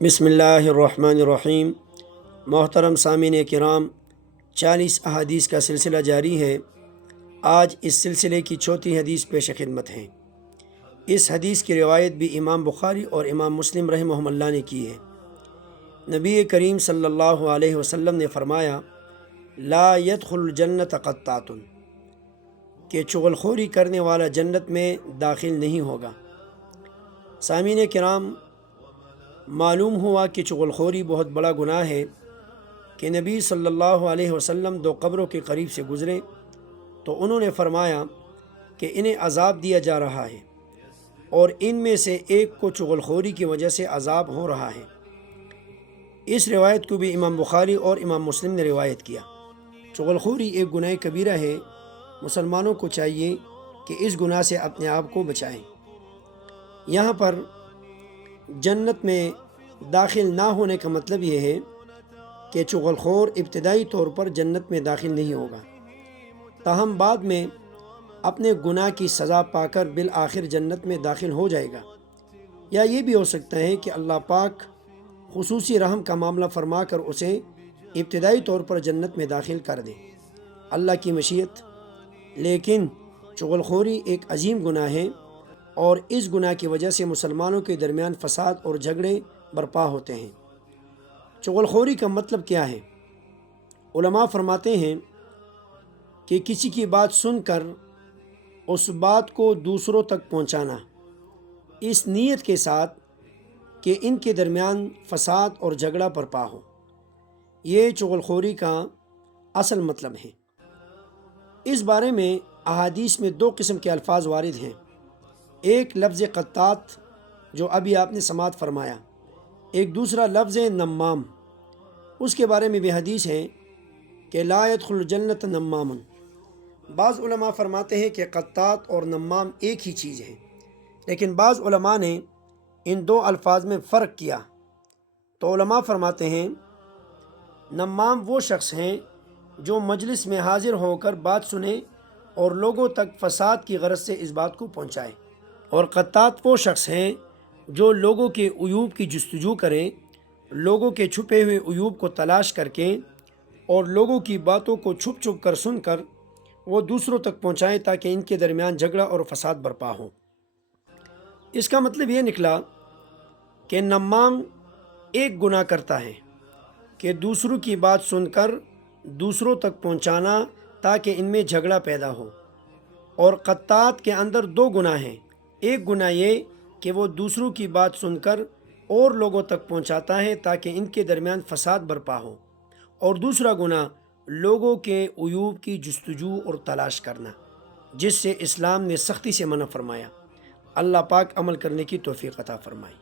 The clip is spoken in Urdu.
بسم اللہ الرحمن الرحیم۔ محترم سامعین کرام، 40 احادیث کا سلسلہ جاری ہے۔ آج اس سلسلے کی چوتھی حدیث پیش خدمت ہے۔ اس حدیث کی روایت بھی امام بخاری اور امام مسلم رحمہم اللہ نے کی ہے۔ نبی کریم صلی اللہ علیہ وسلم نے فرمایا، لا يدخل الجنت قطات، کہ چغل خوری کرنے والا جنت میں داخل نہیں ہوگا۔ سامعین کرام، معلوم ہوا کہ چغل خوری بہت بڑا گناہ ہے کہ نبی صلی اللہ علیہ وسلم 2 قبروں کے قریب سے گزرے تو انہوں نے فرمایا کہ انہیں عذاب دیا جا رہا ہے، اور ان میں سے ایک کو چغل خوری کی وجہ سے عذاب ہو رہا ہے۔ اس روایت کو بھی امام بخاری اور امام مسلم نے روایت کیا۔ چغل خوری ایک گناہ کبیرہ ہے۔ مسلمانوں کو چاہیے کہ اس گناہ سے اپنے آپ کو بچائیں۔ یہاں پر جنت میں داخل نہ ہونے کا مطلب یہ ہے کہ چغل خور ابتدائی طور پر جنت میں داخل نہیں ہوگا، تاہم بعد میں اپنے گناہ کی سزا پا کر بالآخر جنت میں داخل ہو جائے گا۔ یا یہ بھی ہو سکتا ہے کہ اللہ پاک خصوصی رحم کا معاملہ فرما کر اسے ابتدائی طور پر جنت میں داخل کر دے، اللہ کی مشیت۔ لیکن چغل خوری ایک عظیم گناہ ہے، اور اس گناہ کی وجہ سے مسلمانوں کے درمیان فساد اور جھگڑے برپا ہوتے ہیں۔ چغل خوری کا مطلب کیا ہے؟ علماء فرماتے ہیں کہ کسی کی بات سن کر اس بات کو دوسروں تک پہنچانا، اس نیت کے ساتھ کہ ان کے درمیان فساد اور جھگڑا برپا ہو، یہ چغل خوری کا اصل مطلب ہے۔ اس بارے میں احادیث میں 2 قسم کے الفاظ وارد ہیں۔ ایک لفظ قطات جو ابھی آپ نے سماعت فرمایا، ایک دوسرا لفظ نمام۔ اس کے بارے میں بھی حدیث ہے کہ لا يدخل الجنت نمام۔ بعض علماء فرماتے ہیں کہ قطات اور نمام ایک ہی چیز ہے، لیکن بعض علماء نے ان 2 الفاظ میں فرق کیا۔ تو علماء فرماتے ہیں نمام وہ شخص ہیں جو مجلس میں حاضر ہو کر بات سنے اور لوگوں تک فساد کی غرض سے اس بات کو پہنچائے، اور قطات وہ شخص ہیں جو لوگوں کے عیوب کی جستجو کریں، لوگوں کے چھپے ہوئے عیوب کو تلاش کر کے اور لوگوں کی باتوں کو چھپ چھپ کر سن کر وہ دوسروں تک پہنچائیں تاکہ ان کے درمیان جھگڑا اور فساد برپا ہو۔ اس کا مطلب یہ نکلا کہ نمام ایک گناہ کرتا ہے کہ دوسروں کی بات سن کر دوسروں تک پہنچانا تاکہ ان میں جھگڑا پیدا ہو، اور قطات کے اندر 2 گناہ ہیں۔ ایک گناہ یہ کہ وہ دوسروں کی بات سن کر اور لوگوں تک پہنچاتا ہے تاکہ ان کے درمیان فساد برپا ہو، اور دوسرا گناہ لوگوں کے عیوب کی جستجو اور تلاش کرنا، جس سے اسلام نے سختی سے منع فرمایا۔ اللہ پاک عمل کرنے کی توفیق عطا فرمائے۔